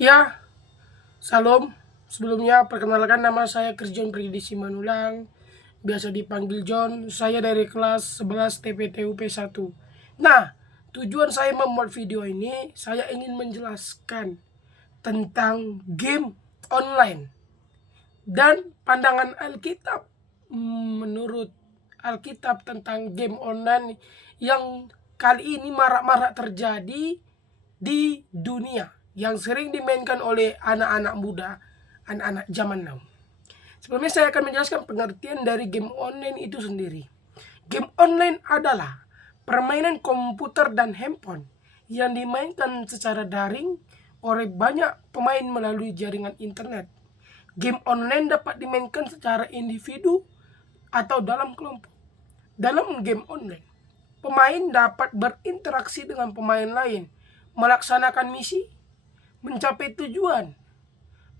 Ya, salam. Sebelumnya perkenalkan nama saya Christian Pridi Simanulang, biasa dipanggil John. Saya dari kelas 11 TPTUP 1. Nah, tujuan saya membuat video ini, saya ingin menjelaskan tentang game online dan pandangan Alkitab menurut Alkitab tentang game online yang kali ini marak-marak terjadi di dunia, yang sering dimainkan oleh anak-anak muda, anak-anak zaman now. Sebelumnya saya akan menjelaskan pengertian dari game online itu sendiri. Game online adalah permainan komputer dan handphone yang dimainkan secara daring oleh banyak pemain melalui jaringan internet. Game online dapat dimainkan secara individu atau dalam kelompok. Dalam game online, pemain dapat berinteraksi dengan pemain lain, melaksanakan misi, mencapai tujuan,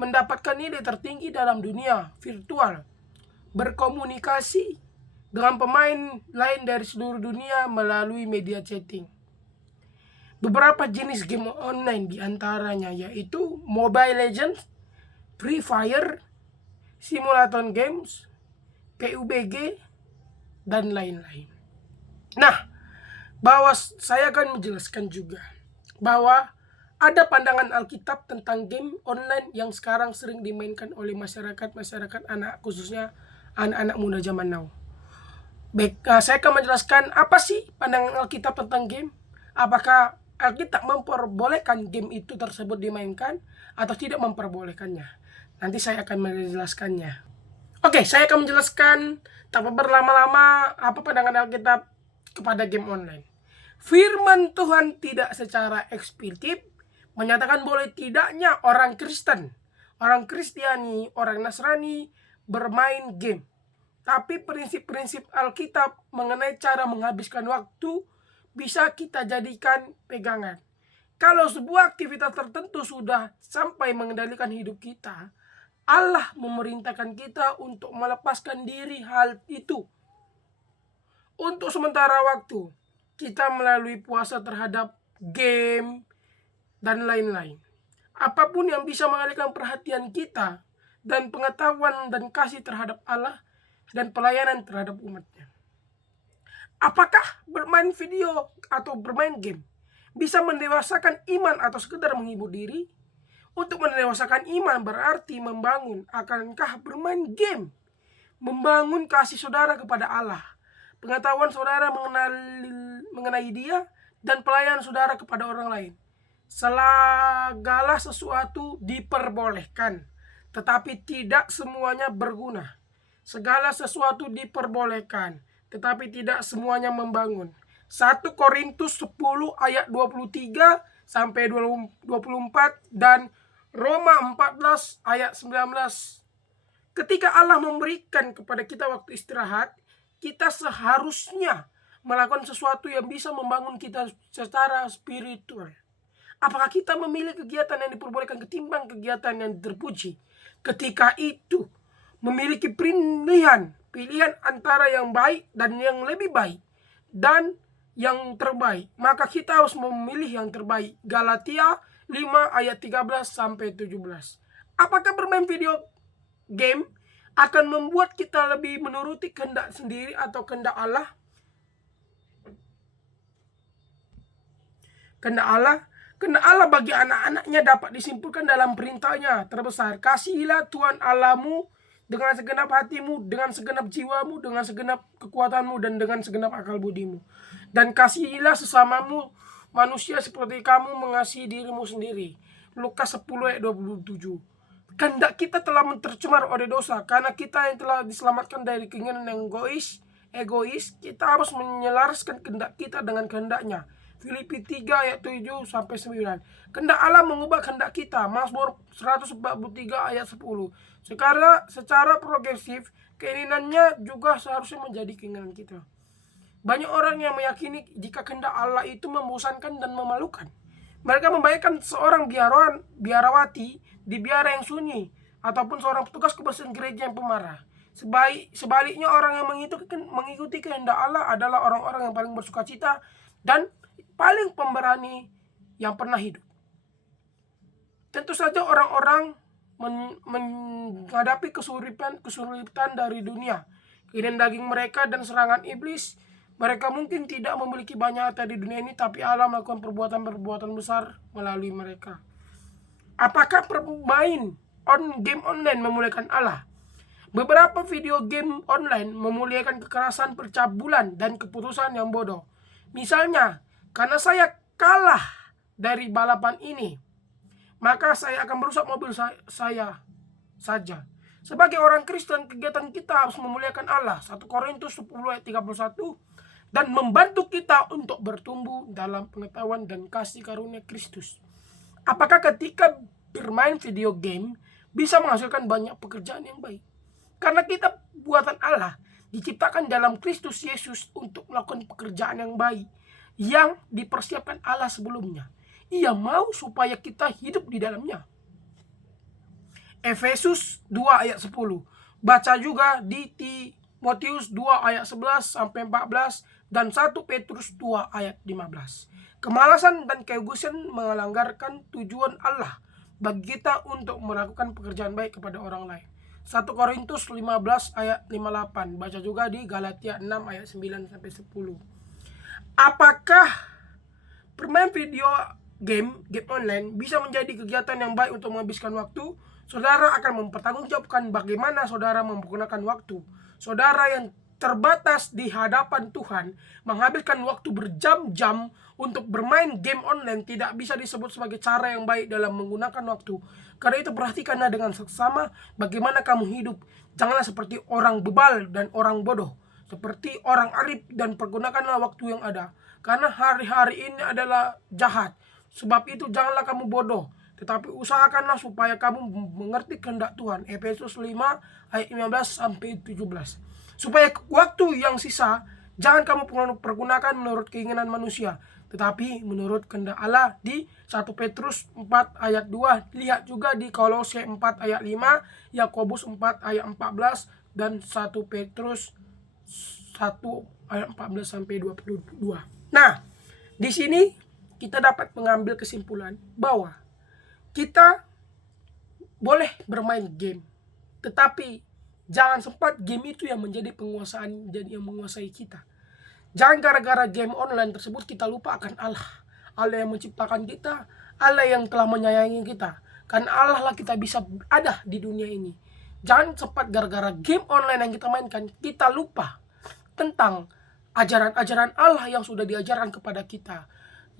mendapatkan nilai tertinggi dalam dunia virtual, berkomunikasi dengan pemain lain dari seluruh dunia melalui media chatting. Beberapa jenis game online diantaranya yaitu Mobile Legends, Free Fire, Simulaton Games, PUBG, dan lain-lain. Nah, bahwa saya akan menjelaskan juga bahwa ada pandangan Alkitab tentang game online yang sekarang sering dimainkan oleh masyarakat anak, khususnya anak-anak muda zaman now. Baik, saya akan menjelaskan apa sih pandangan Alkitab tentang game. Apakah Alkitab memperbolehkan game itu tersebut dimainkan atau tidak memperbolehkannya. Nanti saya akan menjelaskannya. Oke, saya akan menjelaskan tanpa berlama-lama apa pandangan Alkitab kepada game online. Firman Tuhan tidak secara eksplisit menyatakan boleh tidaknya orang Kristen, orang Kristiani, orang Nasrani bermain game. Tapi prinsip-prinsip Alkitab mengenai cara menghabiskan waktu bisa kita jadikan pegangan. Kalau sebuah aktivitas tertentu sudah sampai mengendalikan hidup kita, Allah memerintahkan kita untuk melepaskan diri hal itu. Untuk sementara waktu, kita melalui puasa terhadap game dan lain-lain. Apapun yang bisa mengalihkan perhatian kita dan pengetahuan dan kasih terhadap Allah dan pelayanan terhadap umatnya. Apakah bermain video atau bermain game bisa mendewasakan iman atau sekedar menghibur diri? Untuk mendewasakan iman berarti membangun. Akankah bermain game membangun kasih saudara kepada Allah, pengetahuan saudara mengenai Dia, dan pelayanan saudara kepada orang lain? Segala sesuatu diperbolehkan, tetapi tidak semuanya berguna. Segala sesuatu diperbolehkan, tetapi tidak semuanya membangun. 1 Korintus 10 ayat 23 sampai 24 dan Roma 14 ayat 19. Ketika Allah memberikan kepada kita waktu istirahat, kita seharusnya melakukan sesuatu yang bisa membangun kita secara spiritual. Apakah kita memilih kegiatan yang diperbolehkan ketimbang kegiatan yang terpuji? Ketika itu memiliki pilihan antara yang baik dan yang lebih baik dan yang terbaik, maka kita harus memilih yang terbaik. Galatia 5 ayat 13 sampai 17. Apakah bermain video game akan membuat kita lebih menuruti kehendak sendiri atau kehendak Allah? Kehendak Allah bagi anak-anaknya dapat disimpulkan dalam perintahnya terbesar. Kasihilah Tuhan Allahmu dengan segenap hatimu, dengan segenap jiwamu, dengan segenap kekuatanmu, dan dengan segenap akal budimu. Dan kasihilah sesamamu manusia seperti kamu mengasihi dirimu sendiri. Lukas 10 ayat 27. Kehendak kita telah tercemar oleh dosa. Karena kita yang telah diselamatkan dari keinginan yang egois, kita harus menyelaraskan kehendak kita dengan kehendaknya. Filipi 3 ayat 7 sampai 9. Kehendak Allah mengubah kehendak kita. Mazmur 143 ayat 10. Secara progresif, keinginannya juga seharusnya menjadi keinginan kita. Banyak orang yang meyakini jika kehendak Allah itu membosankan dan memalukan. Mereka membayangkan seorang biarawati di biara yang sunyi, ataupun seorang petugas kebersihan gereja yang pemarah. Sebaliknya, orang yang mengikuti kehendak Allah adalah orang-orang yang paling bersukacita dan paling pemberani yang pernah hidup. Tentu saja orang-orang menghadapi kesulitan dari dunia, keinginan daging mereka dan serangan iblis. Mereka mungkin tidak memiliki banyak harta di dunia ini, tapi Allah melakukan perbuatan-perbuatan besar melalui mereka. Apakah bermain game online memuliakan Allah? Beberapa video game online memuliakan kekerasan, percabulan, dan keputusan yang bodoh. Misalnya, karena saya kalah dari balapan ini, maka saya akan merusak mobil saya saja. Sebagai orang Kristen, kegiatan kita harus memuliakan Allah. 1 Korintus 10 ayat 31. Dan membantu kita untuk bertumbuh dalam pengetahuan dan kasih karunia Kristus. Apakah ketika bermain video game bisa menghasilkan banyak pekerjaan yang baik? Karena kita buatan Allah, diciptakan dalam Kristus Yesus untuk melakukan pekerjaan yang baik yang dipersiapkan Allah sebelumnya. Ia mau supaya kita hidup di dalamnya. Efesus 2 ayat 10. Baca juga di Timotius 2 ayat 11 sampai 14 dan 1 Petrus 2 ayat 15. Kemalasan dan keegoisan melanggarkan tujuan Allah bagi kita untuk melakukan pekerjaan baik kepada orang lain. 1 Korintus 15 ayat 58. Baca juga di Galatia 6 ayat 9 sampai 10. Apakah bermain video game online bisa menjadi kegiatan yang baik untuk menghabiskan waktu? Saudara akan mempertanggungjawabkan bagaimana saudara menggunakan waktu. Saudara yang terbatas di hadapan Tuhan menghabiskan waktu berjam-jam untuk bermain game online tidak bisa disebut sebagai cara yang baik dalam menggunakan waktu. Karena itu perhatikanlah dengan seksama bagaimana kamu hidup. Janganlah seperti orang bebal dan orang bodoh, seperti orang arif, dan pergunakanlah waktu yang ada. Karena hari-hari ini adalah jahat. Sebab itu janganlah kamu bodoh, tetapi usahakanlah supaya kamu mengerti kehendak Tuhan. Efesus 5 ayat 15 sampai 17. Supaya waktu yang sisa jangan kamu pergunakan menurut keinginan manusia, tetapi menurut kehendak Allah. Di 1 Petrus 4 ayat 2. Lihat juga di Kolose 4 ayat 5, Yakobus 4 ayat 14, dan 1 Petrus 1 ayat 14 sampai 22. Nah, di sini kita dapat mengambil kesimpulan bahwa kita boleh bermain game, tetapi jangan sempat game itu yang menjadi penguasaan, jadi yang menguasai kita. Jangan gara-gara game online tersebut kita lupa akan Allah. Allah yang menciptakan kita, Allah yang telah menyayangi kita. Karena Allah lah kita bisa ada di dunia ini. Jangan sempat gara-gara game online yang kita mainkan, kita lupa tentang ajaran-ajaran Allah yang sudah diajarkan kepada kita,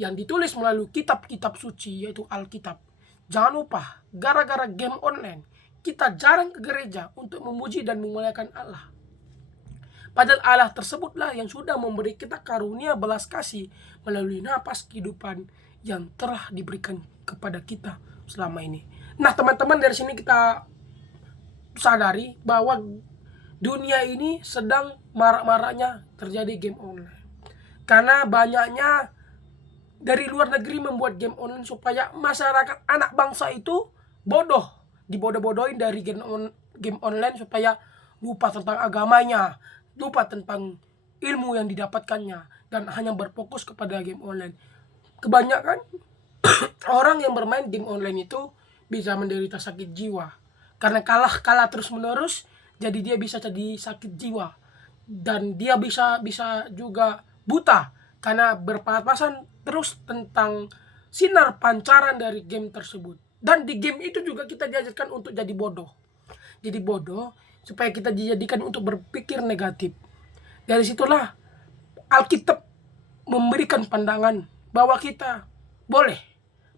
yang ditulis melalui kitab-kitab suci, yaitu Alkitab. Jangan lupa, gara-gara game online kita jarang ke gereja untuk memuji dan memuliakan Allah. Padahal Allah tersebutlah yang sudah memberi kita karunia belas kasih melalui napas kehidupan yang telah diberikan kepada kita selama ini. Nah teman-teman, dari sini kita sadari bahwa dunia ini sedang marak-maraknya terjadi game online. Karena banyaknya dari luar negeri membuat game online supaya masyarakat anak bangsa itu bodoh. Dibodoh-bodohin dari game online supaya lupa tentang agamanya, lupa tentang ilmu yang didapatkannya, dan hanya berfokus kepada game online. Kebanyakan orang yang bermain game online itu bisa menderita sakit jiwa. Karena kalah terus menerus, jadi dia bisa jadi sakit jiwa. Dan dia bisa juga buta karena berpapasan terus tentang sinar pancaran dari game tersebut. Dan di game itu juga kita diajarkan untuk jadi bodoh. Jadi bodoh supaya kita dijadikan untuk berpikir negatif. Dari situlah Alkitab memberikan pandangan bahwa kita boleh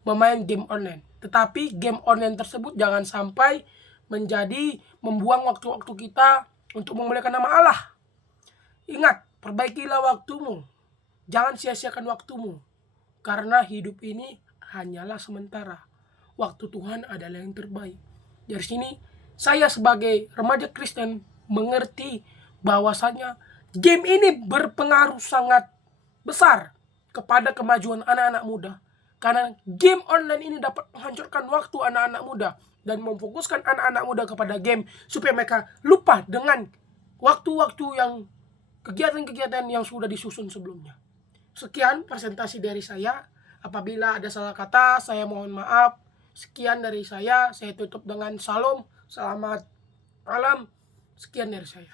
bermain game online. Tetapi game online tersebut jangan sampai menjadi membuang waktu-waktu kita untuk memuliakan nama Allah. Ingat, perbaikilah waktumu. Jangan sia-siakan waktumu. Karena hidup ini hanyalah sementara. Waktu Tuhan adalah yang terbaik. Dari sini saya sebagai remaja Kristen mengerti bahwasanya game ini berpengaruh sangat besar kepada kemajuan anak-anak muda. Karena game online ini dapat menghancurkan waktu anak-anak muda dan memfokuskan anak-anak muda kepada game supaya mereka lupa dengan waktu-waktu yang kegiatan-kegiatan yang sudah disusun sebelumnya. Sekian presentasi dari saya. Apabila ada salah kata, saya mohon maaf. Sekian dari saya tutup dengan salam, selamat malam, sekian dari saya.